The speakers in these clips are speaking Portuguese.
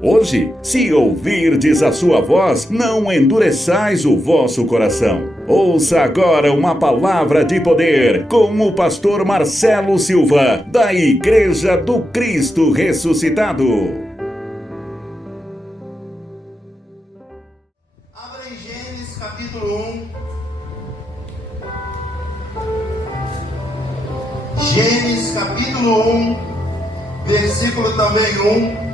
Hoje, se ouvirdes a sua voz, não endureçais o vosso coração. Ouça agora uma palavra de poder com o pastor Marcelo Silva, da Igreja do Cristo Ressuscitado. Abra em Gênesis capítulo 1. Gênesis capítulo 1, versículo também 1.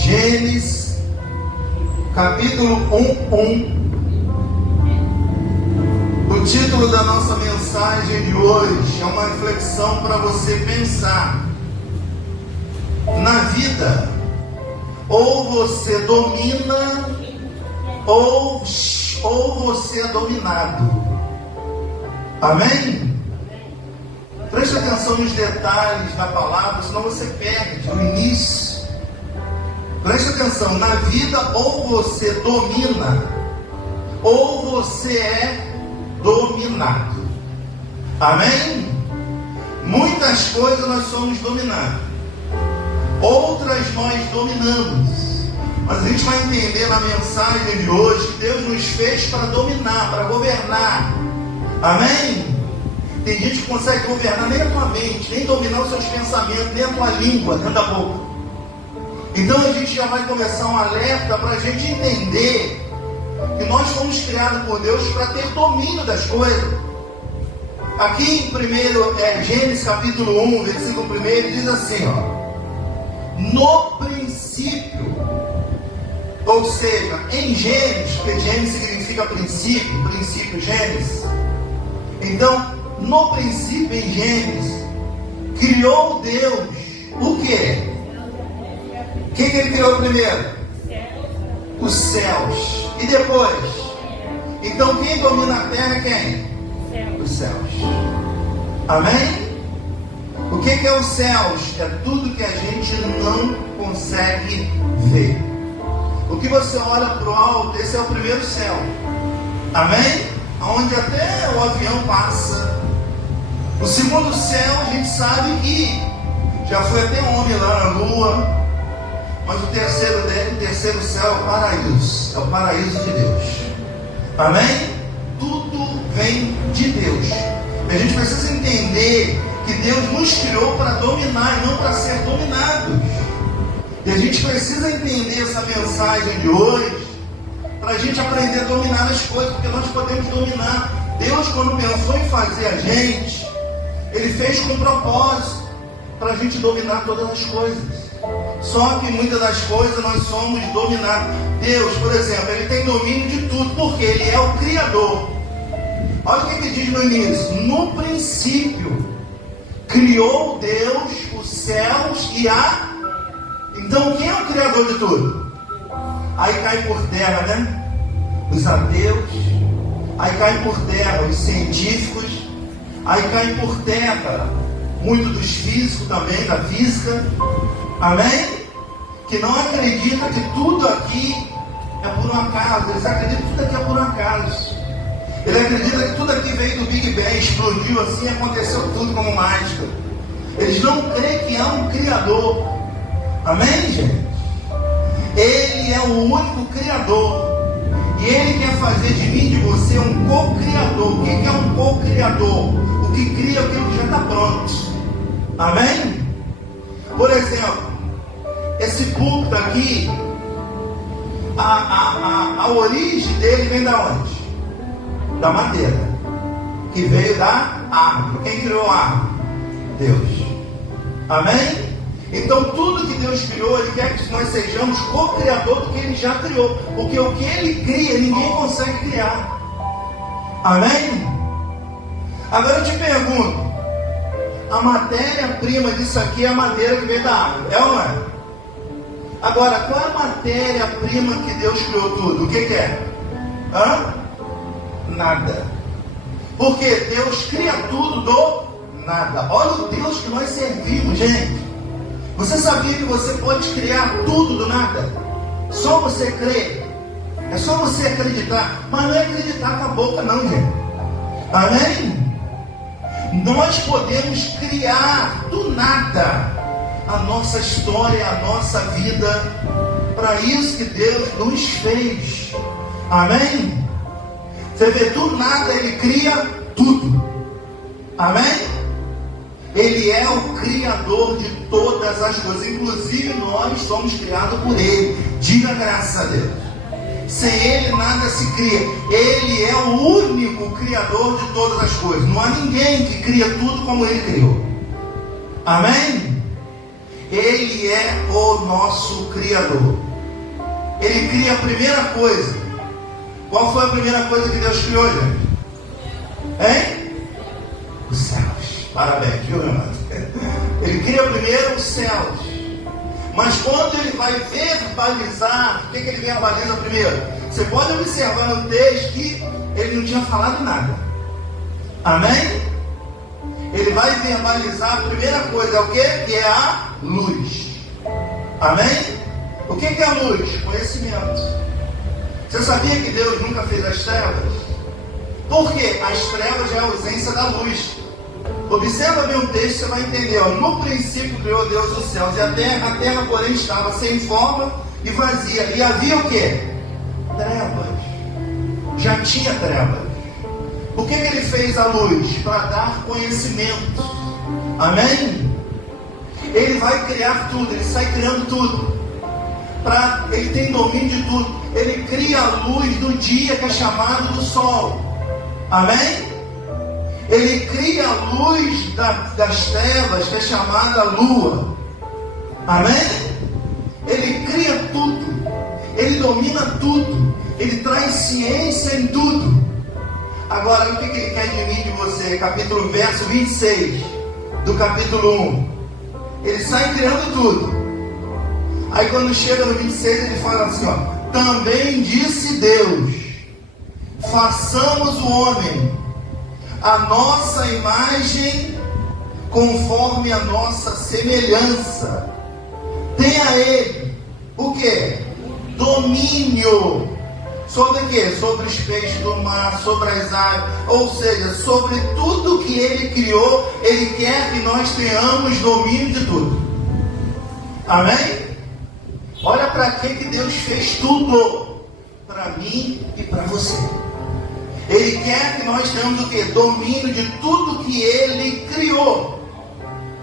Gênesis capítulo 1. O título da nossa mensagem de hoje é uma reflexão para você pensar. Na vida, ou você domina, ou você é dominado. Amém? Preste atenção nos detalhes da palavra, senão você perde o início. Preste atenção, na vida ou você domina, ou você é dominado. Amém? Muitas coisas nós somos dominados, outras nós dominamos. Mas a gente vai entender na mensagem de hoje que Deus nos fez para dominar, para governar. Amém? Tem gente que consegue governar nem a tua mente, nem dominar os seus pensamentos, nem a tua língua, dentro da boca. Então a gente já vai começar um alerta para a gente entender que nós fomos criados por Deus para ter domínio das coisas. Aqui em Gênesis capítulo 1, versículo 1, diz assim, no princípio, ou seja, em Gênesis, porque Gênesis significa princípio, Gênesis. Então, no princípio, em Gênesis, criou Deus o quê? O que ele criou primeiro? Os céus. E depois? Então quem domina a terra é quem? Os céus. Amém? O que é os céus? É tudo que a gente não consegue ver. O que você olha para o alto, esse é o primeiro céu. Amém? Onde até o avião passa. O segundo céu, a gente sabe que já foi até homem lá na lua. Mas o terceiro céu é o paraíso. É o paraíso de Deus. Amém? Tudo vem de Deus. E a gente precisa entender que Deus nos criou para dominar e não para ser dominados. E a gente precisa entender essa mensagem de hoje para a gente aprender a dominar as coisas, porque nós podemos dominar. Deus, quando pensou em fazer a gente, Ele fez com propósito para a gente dominar todas as coisas. Só que muitas das coisas nós somos dominados. Deus, por exemplo, Ele tem domínio de tudo, porque Ele é o Criador. Olha o que Ele diz no início: no princípio criou Deus os céus e a... Então quem é o Criador de tudo? Aí cai por terra, né? Os ateus. Aí cai por terra os científicos. Aí cai por terra muito dos físicos também, da física. Amém? Que não acredita que tudo aqui é por um acaso. Eles acreditam que tudo aqui é por um acaso. Ele acredita que tudo aqui veio do Big Bang, explodiu assim e aconteceu tudo como mágica. Eles não creem que há um Criador. Amém, gente? Ele é o único Criador. E Ele quer fazer de mim e de você um co-criador. O que é um co-criador? O que cria aquilo que já está pronto. Amém? Por exemplo, esse púlpito aqui, a origem dele vem da onde? Da madeira, que veio da árvore. Quem criou a árvore? Deus. Amém? Então tudo que Deus criou, Ele quer que nós sejamos co-criador do que Ele já criou. Porque o que Ele cria, ninguém consegue criar. Amém? Agora eu te pergunto, a matéria-prima disso aqui é a madeira que veio da árvore, é ou não é? Agora, qual é a matéria-prima que Deus criou tudo? O que é? Nada. Porque Deus cria tudo do nada. Olha o Deus que nós servimos, gente. Você sabia que você pode criar tudo do nada? Só você crer. É só você acreditar. Mas não é acreditar com a boca não, gente. Amém? Nós podemos criar do nada. a nossa história, a nossa vida. Para isso que Deus nos fez. Amém? Você vê, do nada Ele cria tudo. Amém? Ele é o Criador de todas as coisas. Inclusive nós somos criados por Ele. Diga graças a Deus. Sem Ele nada se cria. Ele é o único Criador de todas as coisas. Não há ninguém que cria tudo como Ele criou. Amém? Ele é o nosso Criador. Ele cria a primeira coisa. Qual foi a primeira coisa que Deus criou, gente? Hein? Os céus. Parabéns, viu, meu irmão? Ele cria primeiro os céus. Mas quando ele vai verbalizar, o que ele verbaliza primeiro? Você pode observar no texto que ele não tinha falado nada. Amém? Ele vai verbalizar a primeira coisa, é o quê? Que é a luz. Amém? O que é a luz? Conhecimento. Você sabia que Deus nunca fez as trevas? Por quê? As trevas é a ausência da luz. Observa bem o texto, você vai entender. Ó. No princípio criou Deus os céus e a terra porém estava sem forma e vazia. E havia o quê? Trevas. Já tinha trevas. Por que ele fez a luz? Para dar conhecimento. Amém? Ele vai criar tudo, ele sai criando tudo. Ele tem domínio de tudo. Ele cria a luz do dia, que é chamado do sol. Amém? Ele cria a luz das trevas, que é chamada lua. Amém? Ele cria tudo. Ele domina tudo. Ele traz ciência em tudo. Agora, o que ele quer de mim e de você? Verso 26 do capítulo 1. Ele sai criando tudo. Aí quando chega no 26, ele fala assim, ó: também disse Deus, façamos o homem a nossa imagem, conforme a nossa semelhança. Tenha ele o quê? Domínio. Sobre o quê? Sobre os peixes do mar, sobre as aves, ou seja, sobre tudo que ele criou. Ele quer que nós tenhamos domínio de tudo. Amém? Olha para que Deus fez tudo. Para mim e para você. Ele quer que nós tenhamos o quê? Domínio de tudo que Ele criou.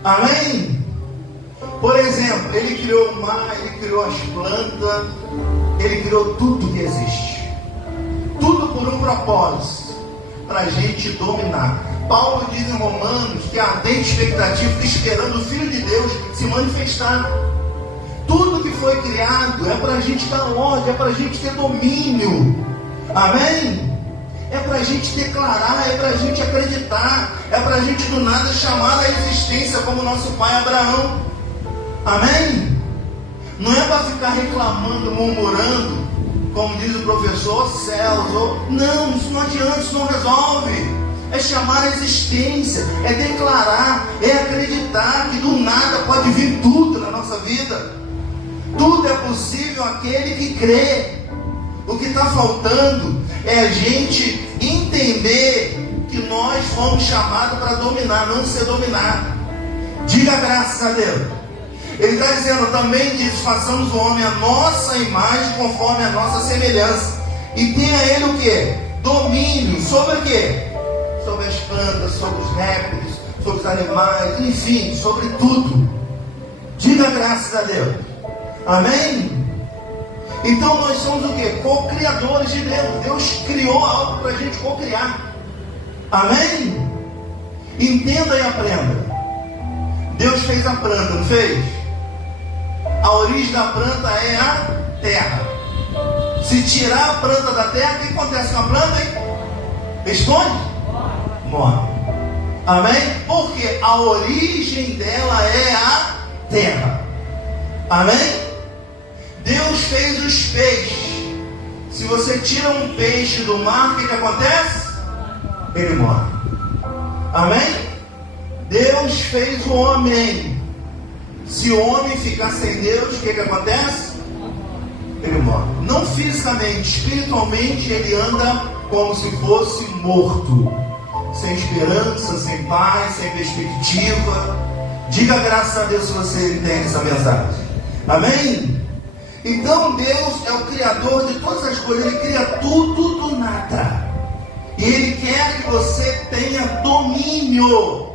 Amém? Por exemplo, Ele criou o mar, Ele criou as plantas, Ele criou tudo que existe. Tudo por um propósito, para a gente dominar. Paulo diz em Romanos que a ardente expectativa, esperando o Filho de Deus se manifestar. Tudo que foi criado é para a gente dar ordem, é para a gente ter domínio. Amém? É para a gente declarar, é para a gente acreditar, é para a gente do nada chamar a existência como nosso pai Abraão. Amém? Não é para ficar reclamando, murmurando, como diz o professor, céus, não, isso não adianta, isso não resolve. É chamar a existência, é declarar, é acreditar que do nada pode vir tudo na nossa vida. Tudo é possível aquele que crê. O que está faltando é a gente entender que nós fomos chamados para dominar, não ser dominado. Diga graças a Deus. Ele está dizendo, também diz, façamos o homem a nossa imagem, conforme a nossa semelhança. E tenha ele o quê? Domínio. Sobre o quê? Sobre as plantas, sobre os répteis, sobre os animais, enfim, sobre tudo. Diga graças a Deus. Amém? Então nós somos o quê? Co-criadores de Deus. Deus criou algo para a gente co-criar. Amém? Entenda e aprenda. Deus fez a planta, não fez? A origem da planta é a terra. Se tirar a planta da terra, o que acontece com a planta, hein? Responde? Morre. Amém? Porque a origem dela é a terra. Amém? Deus fez os peixes. Se você tira um peixe do mar, o que acontece? Ele morre. Amém? Deus fez o homem. Se o homem ficar sem Deus, o que acontece? Ele morre. Não fisicamente, espiritualmente ele anda como se fosse morto. Sem esperança, sem paz, sem perspectiva. Diga graças a Deus se você entende essa mensagem. Amém? Então Deus é o Criador de todas as coisas. Ele cria tudo do nada. E Ele quer que você tenha domínio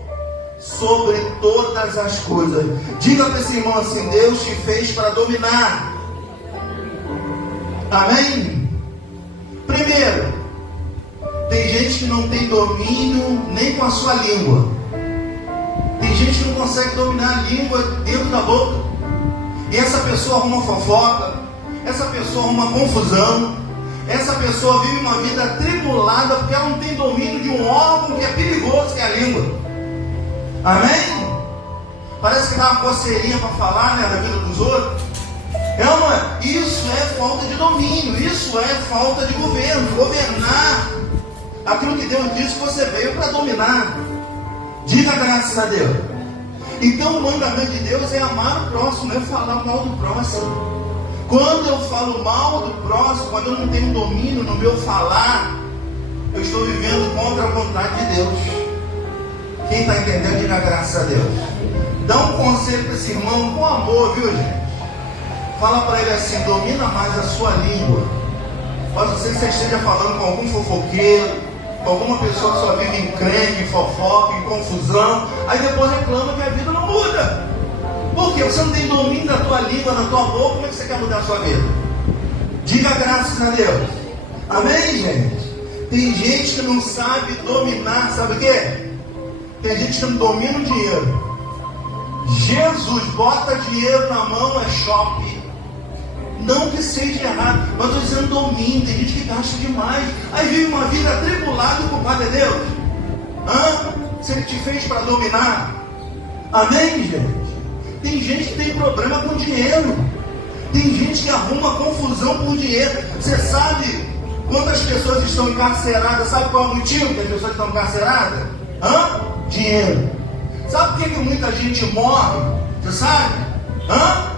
sobre todas as coisas. Diga para esse irmão assim: Deus te fez para dominar. Amém? Primeiro, tem gente que não tem domínio nem com a sua língua. Tem gente que não consegue dominar a língua dentro da boca. E essa pessoa arruma fofoca, essa pessoa arruma confusão, essa pessoa vive uma vida atribulada porque ela não tem domínio de um órgão que é perigoso, que é a língua. Amém? Parece que dá uma coceirinha para falar, né, da vida dos outros. É ou não é? Isso é falta de domínio, isso é falta de governo, governar aquilo que Deus disse que você veio para dominar. Diga graças a Deus. Então o mandamento de Deus é amar o próximo, não é falar mal do próximo. Quando eu falo mal do próximo, quando eu não tenho domínio no meu falar, eu estou vivendo contra a vontade de Deus. Quem está entendendo, diga graças a Deus. Dá um conselho para esse irmão com amor, viu, gente? Fala para ele assim: domina mais a sua língua. Pode ser que você esteja falando com algum fofoqueiro, com alguma pessoa que só vive em crente, em fofoca, em confusão, aí depois reclama que a vida não muda. Por quê? Você não tem domínio da tua língua, da tua boca. Como é que você quer mudar a sua vida? Diga graças a Deus. Amém, gente? Tem gente que não sabe dominar, sabe o quê? Tem gente que não domina o dinheiro. Jesus bota dinheiro na mão, é shopping. Não que seja errado, mas estou dizendo domínio. Tem gente que gasta demais, aí vive uma vida atribulada e o culpado é Deus. Se Ele te fez para dominar. Amém, gente? Tem gente que tem problema com dinheiro. Tem gente que arruma confusão com dinheiro. Você sabe quantas pessoas estão encarceradas? Sabe qual é o motivo que as pessoas estão encarceradas? Dinheiro. Sabe por que muita gente morre? Você sabe?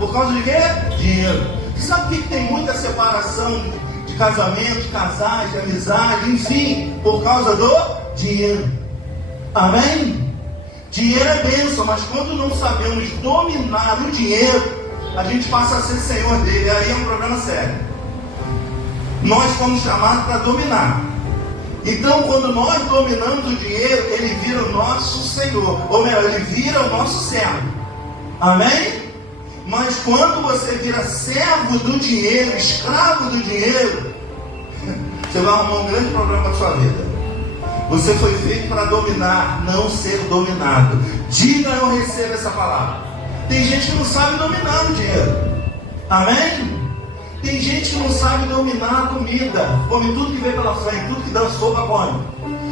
Por causa de quê? Dinheiro. Você sabe por que tem muita separação de casamento, de casais, de amizade, enfim, por causa do dinheiro. Amém? Dinheiro é bênção, mas quando não sabemos dominar o dinheiro, a gente passa a ser senhor dele. Aí é um problema sério. Nós fomos chamados para dominar. Então, quando nós dominamos o dinheiro, ele vira o nosso senhor. Ou melhor, ele vira o nosso servo. Amém? Mas quando você vira servo do dinheiro, escravo do dinheiro, você vai arrumar um grande problema na sua vida. Você foi feito para dominar, não ser dominado. Diga: eu recebo essa palavra. Tem gente que não sabe dominar o dinheiro. Amém? Tem gente que não sabe dominar a comida. Come tudo que vem pela frente, tudo que dá sopa come.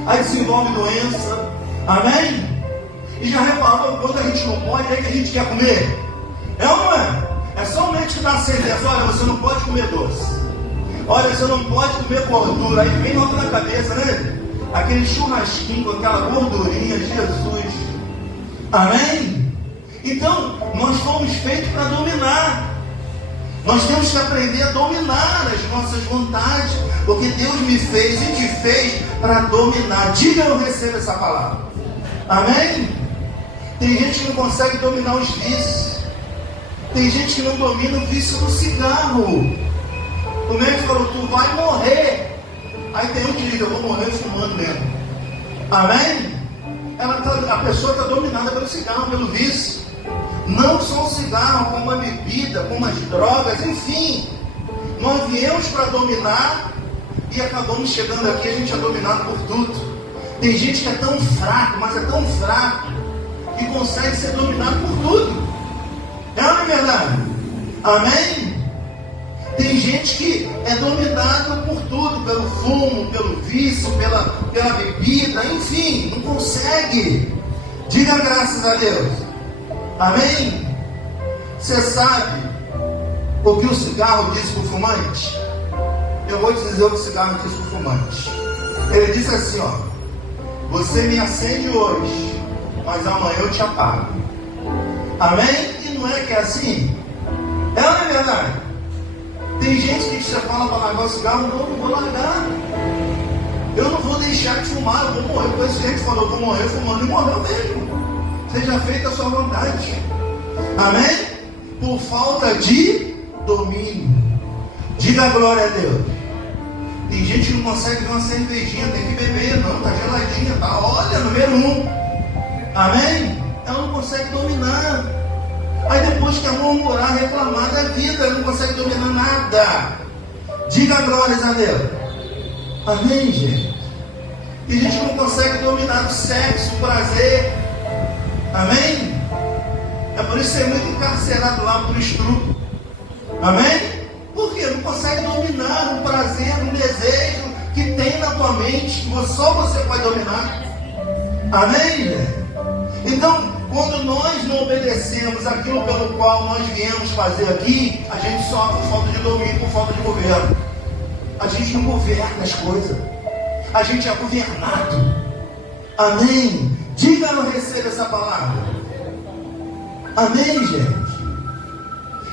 Aí desenvolve doença. Amém? E já reparou quando a gente não pode, é que a gente quer comer? É ou não é? É só o médico que dá sentença: olha, você não pode comer doce. Olha, você não pode comer gordura. Aí vem logo na cabeça, né? Aquele churrasquinho com aquela gordurinha, Jesus. Amém? Então, nós fomos feitos para dominar. Nós temos que aprender a dominar as nossas vontades, porque Deus me fez e te fez para dominar. Diga: eu recebo essa palavra. Amém? Tem gente que não consegue dominar os vícios. Tem gente que não domina o vício do cigarro. O médico falou: tu vai morrer. Aí tem um que diz: eu vou morrer fumando mesmo. Amém? A pessoa está dominada pelo cigarro, pelo vício. Não só o cigarro, como a bebida, como as drogas, enfim. Nós viemos para dominar e acabamos chegando aqui, a gente é dominado por tudo. Tem gente que é tão fraco, mas é tão fraco, que consegue ser dominado por tudo. É ou não é verdade? Amém? Tem gente que é dominado por tudo, pelo fumo, pelo vício, pela bebida, enfim, não consegue. Diga graças a Deus. Amém? Você sabe o que o cigarro diz para o fumante? Eu vou te dizer o que o cigarro diz para o fumante. Ele diz assim: ó, você me acende hoje, mas amanhã eu te apago. Amém? E não é que é assim? É ou não é verdade? Tem gente que você fala para largar o cigarro: não vou largar. Eu não vou deixar de fumar, eu vou morrer. Com esse gente que falou: eu vou morrer fumando, e morreu mesmo. Seja feita a sua vontade. Amém? Por falta de domínio. Diga glória a Deus. Tem gente que não consegue ver uma cervejinha, tem que beber, não, tá geladinha, tá, olha, número 1. Amém? Ela não consegue dominar. Aí depois quer murmurar, reclamar da vida, ela não consegue dominar nada. Diga glórias a Deus. Amém, gente? Tem gente que não consegue dominar o sexo, o prazer. Amém? É por isso que você é muito encarcerado lá por estrupo. Amém? Por quê? Não consegue dominar um prazer, um desejo que tem na tua mente, que só você pode dominar. Amém? Então, quando nós não obedecemos aquilo pelo qual nós viemos fazer aqui, a gente sofre por falta de domínio, por falta de governo. A gente não governa as coisas. A gente é governado. Amém? Diga no receber essa palavra. Amém, gente?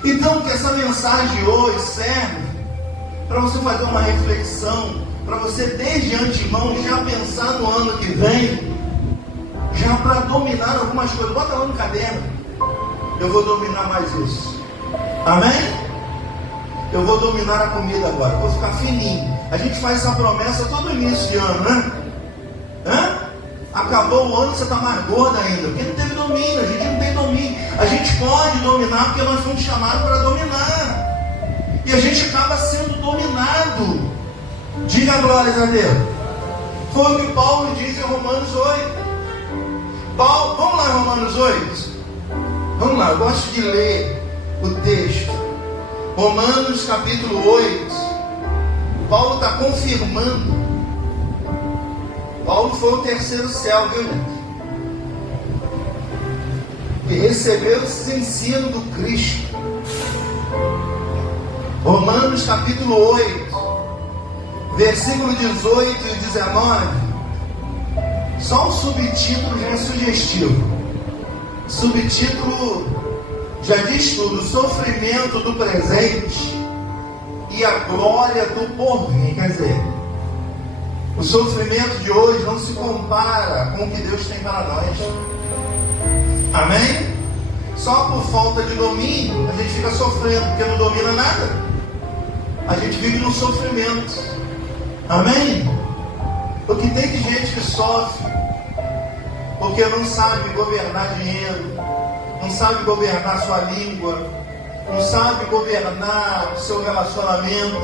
Então, que essa mensagem de hoje serve para você fazer uma reflexão, para você desde antemão já pensar no ano que vem, já para dominar algumas coisas. Bota lá no caderno. Eu vou dominar mais isso. Amém? Eu vou dominar a comida agora, vou ficar fininho. A gente faz essa promessa todo início de ano, né? Acabou o ano, você está mais gordo ainda, porque não teve domínio, a gente não tem domínio. A gente pode dominar porque nós fomos chamados para dominar. E a gente acaba sendo dominado. Diga glórias a Deus. Foi o que Paulo diz em Romanos 8. Vamos lá, Romanos 8. Vamos lá, eu gosto de ler o texto. Romanos capítulo 8. Paulo está confirmando. Paulo foi o terceiro céu, viu, gente? E recebeu esses ensinos do Cristo. Romanos capítulo 8, versículo 18 e 19. Só um subtítulo já é sugestivo. Subtítulo já diz tudo: o sofrimento do presente e a glória do porvir. Quer dizer, o sofrimento de hoje não se compara com o que Deus tem para nós. Amém? Só por falta de domínio a gente fica sofrendo, porque não domina nada. A gente vive no sofrimento. Amém? Porque tem gente que sofre porque não sabe governar dinheiro, não sabe governar sua língua, não sabe governar o seu relacionamento,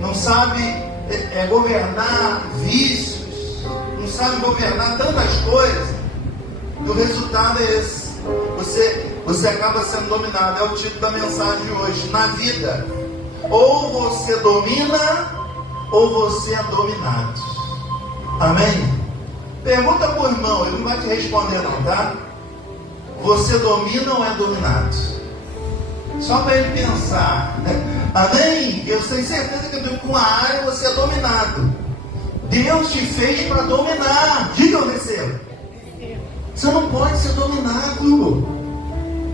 não sabe governar vícios, não sabe governar tantas coisas, e o resultado é esse. Você acaba sendo dominado. É o título da mensagem de hoje. Na vida, ou você domina, ou você é dominado. Amém? Pergunta para o irmão, ele não vai te responder não, tá? Você domina ou é dominado? Só para ele pensar. Amém? Eu tenho certeza que com a área você é dominado. Deus te fez para dominar. Diga eu recebo. Você não pode ser dominado.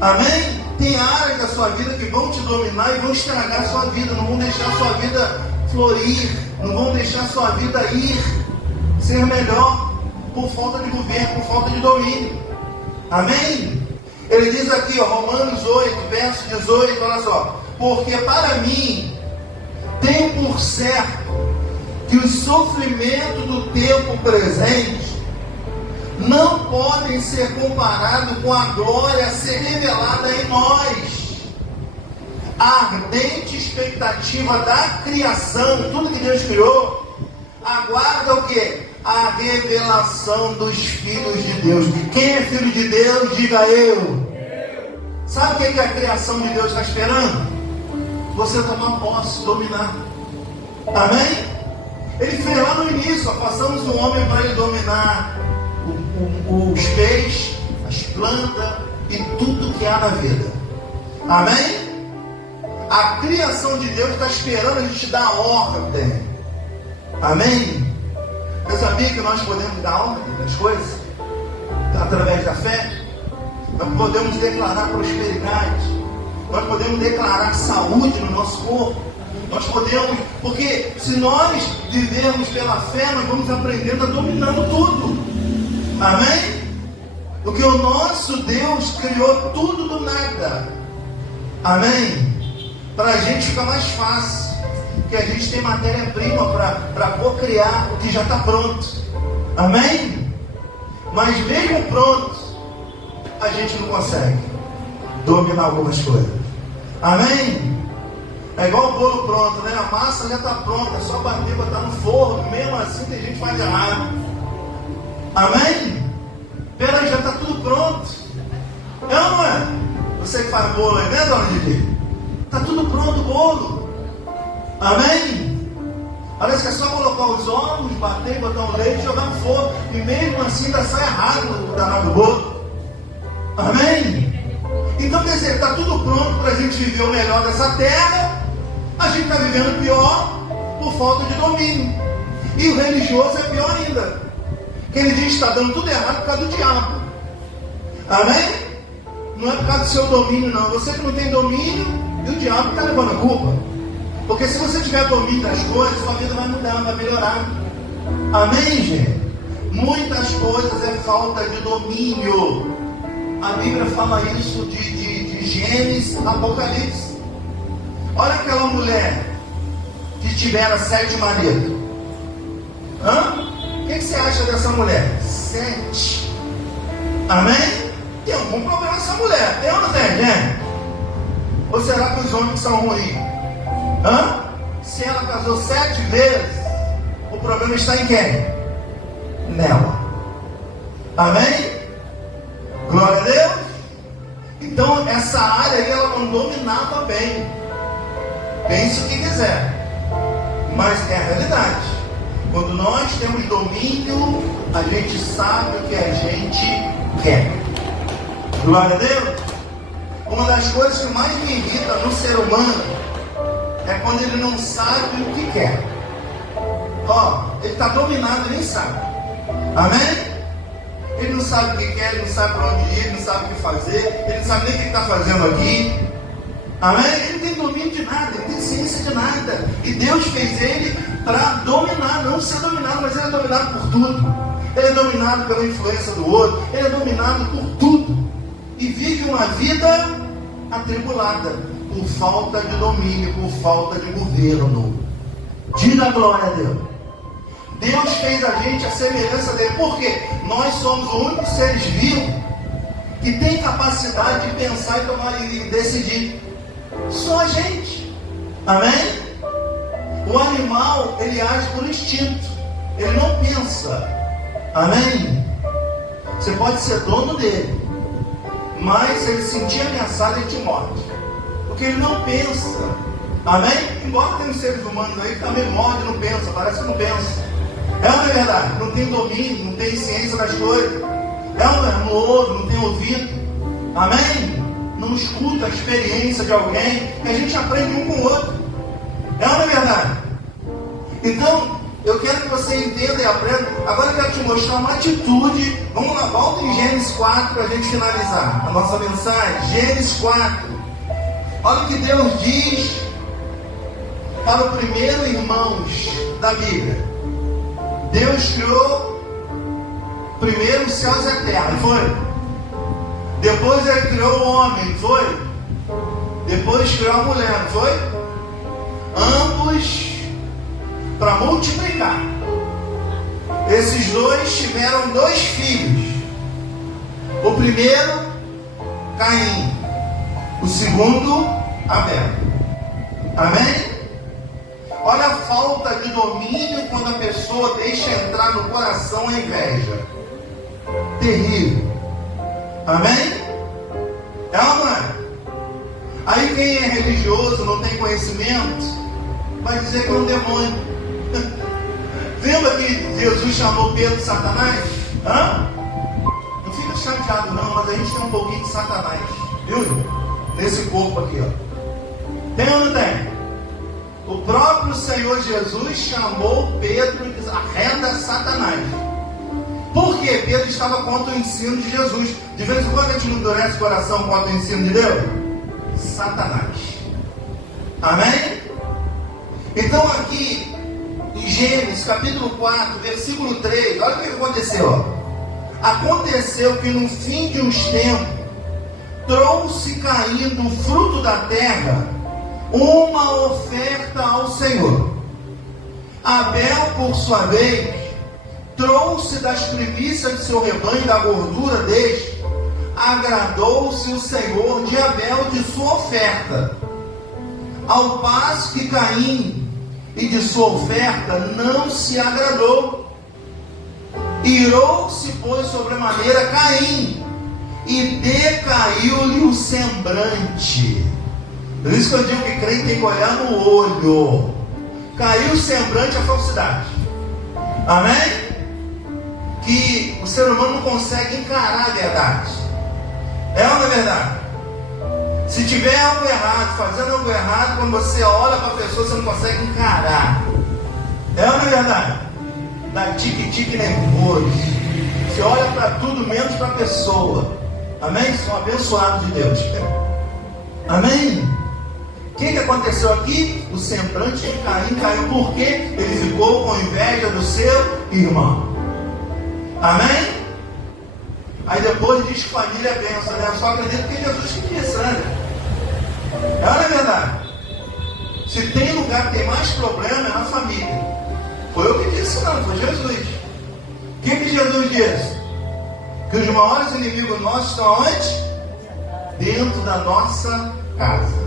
Amém? Tem áreas da sua vida que vão te dominar e vão estragar a sua vida. Não vão deixar a sua vida florir. Não vão deixar a sua vida ser melhor. Por falta de governo, por falta de domínio. Amém? Ele diz aqui, Romanos 8, verso 18, olha só. Porque para mim, tenho por certo que os sofrimentos do tempo presente não podem ser comparados com a glória a ser revelada em nós. A ardente expectativa da criação, tudo que Deus criou, aguarda o quê? A revelação dos filhos de Deus. Quem é filho de Deus, diga eu. Sabe o que a criação de Deus está esperando? Você tomar posse, dominar. Amém? Ele fez lá no início, passamos um homem para ele dominar os peixes, as plantas e tudo que há na vida. Amém? A criação de Deus está esperando a gente dar ordem. Amém? Você sabia que nós podemos dar ordem nas coisas? Através da fé? Nós podemos declarar prosperidade. Nós podemos declarar saúde no nosso corpo. Nós podemos, porque se nós vivermos pela fé, nós vamos aprendendo a dominar tudo. Amém? Porque o nosso Deus criou tudo do nada. Amém? Para a gente fica mais fácil. Porque a gente tem matéria-prima para cocriar o que já está pronto. Amém? Mas mesmo pronto, a gente não consegue dominar algumas coisas. Amém? É igual o bolo pronto, né? A massa já está pronta, é só bater, botar no forno. Mesmo assim tem gente que faz errado. Amém? Peraí, já está tudo pronto. É ou não é? Você que faz bolo aí, né, dona Didi? Está tudo pronto o bolo. Amém? Parece que é só colocar os ovos, bater, botar um leite e jogar no forno. E mesmo assim ainda sai errado o danado do bolo. Amém? Então quer dizer, está tudo pronto para a gente viver o melhor dessa terra. A gente está vivendo pior por falta de domínio. E o religioso é pior ainda. Que ele diz que está dando tudo errado por causa do diabo. Amém? Não é por causa do seu domínio, não. Você que não tem domínio, e o diabo está levando a culpa. Porque se você tiver domínio das coisas, sua vida vai mudar, vai melhorar. Amém, gente? Muitas coisas é falta de domínio. A Bíblia fala isso de Gênesis, Apocalipse. Olha aquela mulher que tivera 7 maridos. O que você acha dessa mulher? 7. Amém? Tem algum problema essa mulher? Tem ou não tem, gente? Ou será que os homens são ruins? Se ela casou 7 vezes, o problema está em quem? Nela. Amém? Glória a Deus. Então essa área aí ela não dominava bem. Pense o que quiser, mas é a realidade. Quando nós temos domínio, a gente sabe o que a gente quer. Glória a Deus. Uma das coisas que mais me irrita no ser humano é quando ele não sabe o que quer. Ele está dominado e nem sabe. Amém? Ele não sabe o que quer, ele não sabe para onde ir, ele não sabe o que fazer, ele não sabe nem o que está fazendo aqui. Amém? Ele não tem domínio de nada, ele não tem ciência de nada. E Deus fez ele para dominar, não ser dominado, mas ele é dominado por tudo. Ele é dominado pela influência do outro, ele é dominado por tudo. E vive uma vida atribulada por falta de domínio, por falta de governo. Diga a glória a Deus. Deus fez a gente a semelhança dele. Por quê? Nós somos os únicos seres vivos que tem capacidade de pensar e tomar e decidir. Só a gente. Amém? O animal, ele age por instinto. Ele não pensa. Amém? Você pode ser dono dele, mas se ele sentir ameaçado, ele te morde. Porque ele não pensa. Amém? Embora tenha seres humanos aí que também mordem e não pensam. Parece que não pensa. É ou não é verdade? Não tem domínio, não tem ciência das coisas. É ou não é? Não ouve, não tem ouvido. Amém? Não escuta a experiência de alguém. E a gente aprende um com o outro. É ou não é verdade? Então, eu quero que você entenda e aprenda. Agora eu quero te mostrar uma atitude. Vamos lá, volta em Gênesis 4 para a gente finalizar a nossa mensagem. Gênesis 4. Olha o que Deus diz para o primeiro irmãos da Bíblia. Deus criou primeiro os céus e a terra, não foi? Depois ele criou o homem, não foi? Depois criou a mulher, não foi? Ambos para multiplicar. Esses dois tiveram 2 filhos. O primeiro, Caim. O segundo, Abel. Amém? Olha a falta de domínio quando a pessoa deixa entrar no coração a inveja. Terrível. Amém? É ou não é? Aí quem é religioso, não tem conhecimento, vai dizer que é um demônio. Lembra que Jesus chamou Pedro de Satanás? Não fica chateado não, mas a gente tem um pouquinho de Satanás. Viu? Nesse corpo aqui, ó. Tem ou não tem? O próprio Senhor Jesus chamou Pedro de arreda Satanás. Por quê? Pedro estava contra o ensino de Jesus. De vez em quando a gente não endurece o coração contra o ensino de Deus. Satanás. Amém? Então aqui em Gênesis capítulo 4, versículo 3, olha o que aconteceu. Aconteceu que no fim de uns tempos, trouxe Caim do fruto da terra uma oferta ao Senhor. Abel, por sua vez, trouxe das primícias de seu rebanho, da gordura deste. Agradou-se o Senhor de Abel de sua oferta, ao passo que Caim e de sua oferta não se agradou. Irou-se, pois, sobremaneira Caim, e decaiu-lhe o semblante. Por isso que eu digo que crente tem que olhar no olho. Caiu o semblante, a falsidade. Amém? Que o ser humano não consegue encarar a verdade. É ou não é verdade? Se tiver algo errado, fazendo algo errado, quando você olha para a pessoa, você não consegue encarar. É ou não é verdade? Dá tique-tique nervoso. Você olha para tudo menos para a pessoa. Amém? São abençoados de Deus. Amém? O que aconteceu aqui? O semblante de Caim caiu porque ele ficou com inveja do seu irmão. Amém? Aí depois diz que família é bênção, né? Eu só acredito que Jesus que disse, né? É ou não é verdade? Se tem lugar que tem mais problema é na família. Foi eu que disse, não, foi Jesus. O que Jesus disse? Que os maiores inimigos nossos estão onde? Dentro da nossa casa.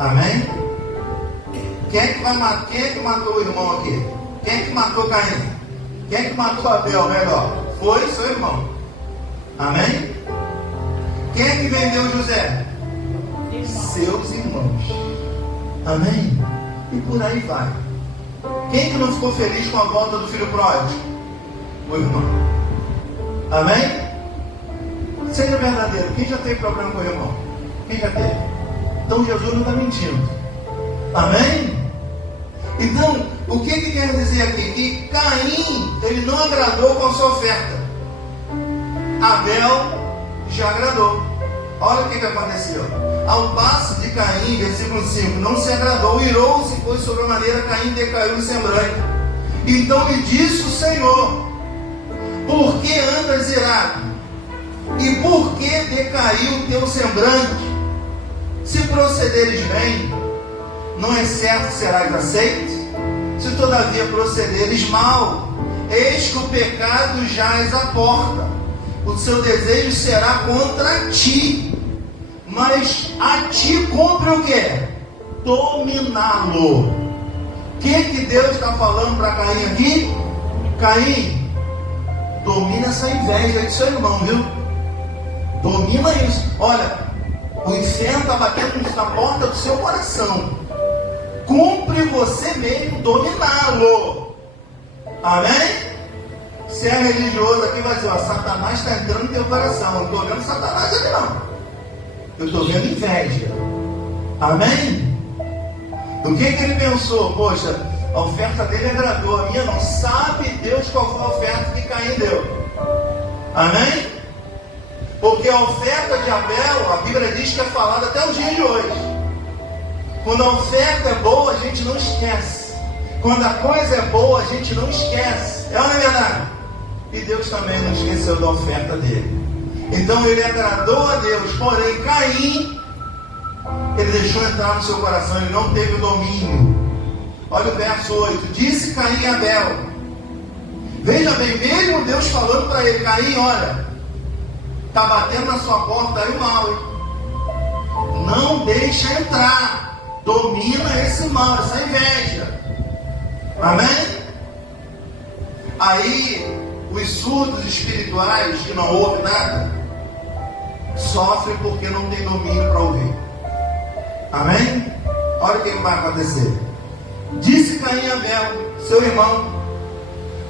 Amém? Quem é que matou o irmão aqui? Quem é que matou Caim? Quem é que matou Abel, melhor? Foi seu irmão. Amém? Quem é que vendeu José? Seus irmãos. Amém? E por aí vai. Quem que não ficou feliz com a volta do filho pródigo? O irmão. Amém? Seja verdadeiro. Quem já teve problema com o irmão? Quem já teve? Então Jesus não está mentindo. Amém? Então, o que quer dizer aqui? Que Caim, ele não agradou com a sua oferta. Abel já agradou. Olha o que aconteceu. Ao passo de Caim, versículo 5, não se agradou, irou-se, pois sobremaneira Caim decaiu no semblante. Então lhe disse o Senhor: por que andas irado? E por que decaiu o teu semblante? Se procederes bem, não é certo que serás aceito? Se todavia procederes mal, eis que o pecado jaz à porta. O seu desejo será contra ti, mas a ti cumpre o quê? Dominá-lo. O que Deus está falando para Caim aqui? Caim, domina essa inveja de seu irmão, viu? Domina isso. Olha, o inferno está batendo na porta do seu coração. Cumpre você mesmo dominá-lo. Amém? Se é religioso aqui, vai dizer, ó, Satanás está entrando no teu coração. Eu não estou vendo Satanás aqui não. Eu estou vendo inveja. Amém? O que ele pensou? Poxa, a oferta dele agradou, a minha não. Sabe Deus qual foi a oferta que Caim deu. Amém? Porque a oferta de Abel, a Bíblia diz que é falada até os dias de hoje. Quando a oferta é boa, a gente não esquece. Quando a coisa é boa, a gente não esquece. É ou não é verdade? E Deus também não esqueceu da oferta dele. Então ele agradou a Deus. Porém, Caim, ele deixou entrar no seu coração. Ele não teve o domínio. Olha o verso 8. Disse Caim a Abel. Veja bem, mesmo Deus falando para ele: Caim, olha, está batendo na sua porta aí o mal, hein? Não deixa entrar. Domina esse mal, essa inveja. Amém? Aí os surdos espirituais que não ouvem nada sofrem porque não tem domínio para ouvir. Amém? Olha o que vai acontecer. Disse Caim a Abel, seu irmão: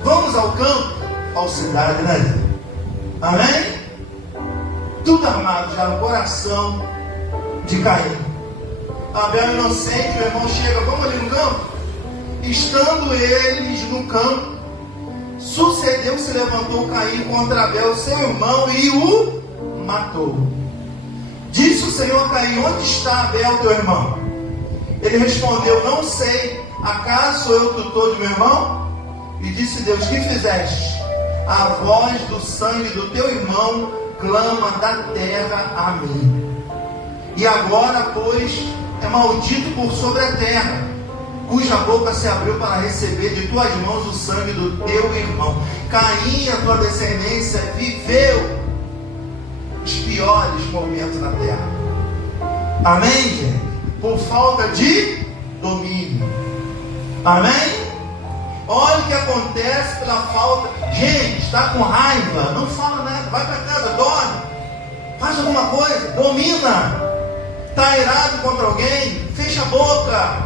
vamos ao campo, ao cidade, né? Amém? Tudo armado já no coração de Caim. Abel inocente, o irmão chega: vamos ali no campo. Estando eles no campo, sucedeu que se levantou Caim contra Abel, seu irmão, e o matou. Disse o Senhor a Caim: onde está Abel, teu irmão? Ele respondeu: não sei. Acaso sou eu tutor de meu irmão? E disse Deus: que fizeste? a voz do sangue do teu irmão clama da terra a mim. E agora, pois, é maldito por sobre a terra, cuja boca se abriu para receber de tuas mãos o sangue do teu irmão. Caim, a tua descendência, viveu os piores momentos na terra. Amém, gente? Por falta de domínio. Amém? Olha o que acontece pela falta. Gente, está com raiva, não fala nada, vai para casa, dorme, faz alguma coisa, domina. Está irado contra alguém, fecha a boca.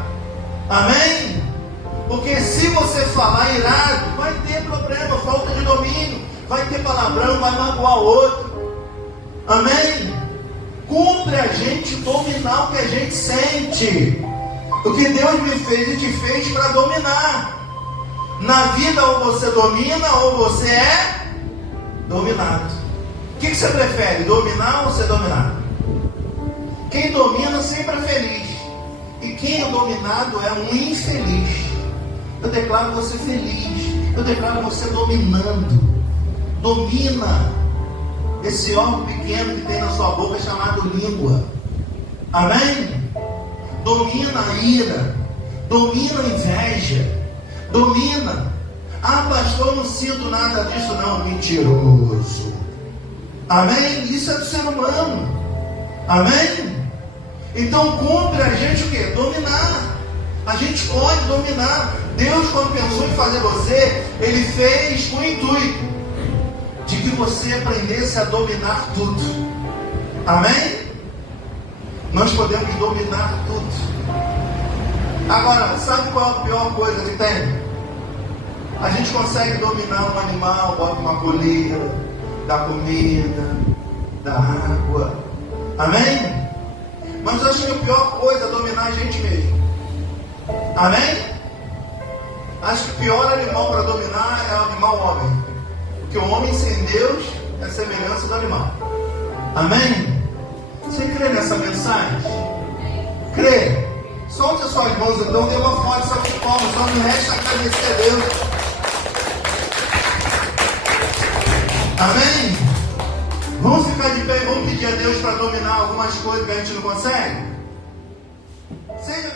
Amém? Porque se você falar irado, vai ter problema, falta de domínio, vai ter palavrão, vai magoar o outro. Amém? Cumpre a gente dominar o que a gente sente. O que Deus me fez e te fez para dominar. Na vida, ou você domina, ou você é dominado. O que você prefere, dominar ou ser dominado? Quem domina sempre é feliz. E quem é dominado é um infeliz. Eu declaro você feliz. Eu declaro você dominando. Domina esse órgão pequeno que tem na sua boca chamado língua. Amém? Domina a ira. Domina a inveja. Domina. Ah, pastor, não sinto nada disso não. Mentiroso. Amém? Isso é do ser humano. Amém? Então cumpre a gente o quê? Dominar. A gente pode dominar. Deus, quando pensou em fazer você, Ele fez com o intuito de que você aprendesse a dominar tudo. Amém? Nós podemos dominar tudo. Agora, sabe qual é a pior coisa que tem? A gente consegue dominar um animal, bota uma coleira, dá comida, dá água. Amém? Mas eu acho que a pior coisa é dominar a gente mesmo. Amém? Acho que o pior animal para dominar é o animal homem. Porque o homem sem Deus é semelhança do animal. Amém? Você crê nessa mensagem? Crê? Solte as suas mãos, então dê uma forte salva de palmas. Só me resta agradecer a Deus. Amém? Vamos ficar de pé e vamos pedir a Deus para dominar algumas coisas que a gente não consegue? Seja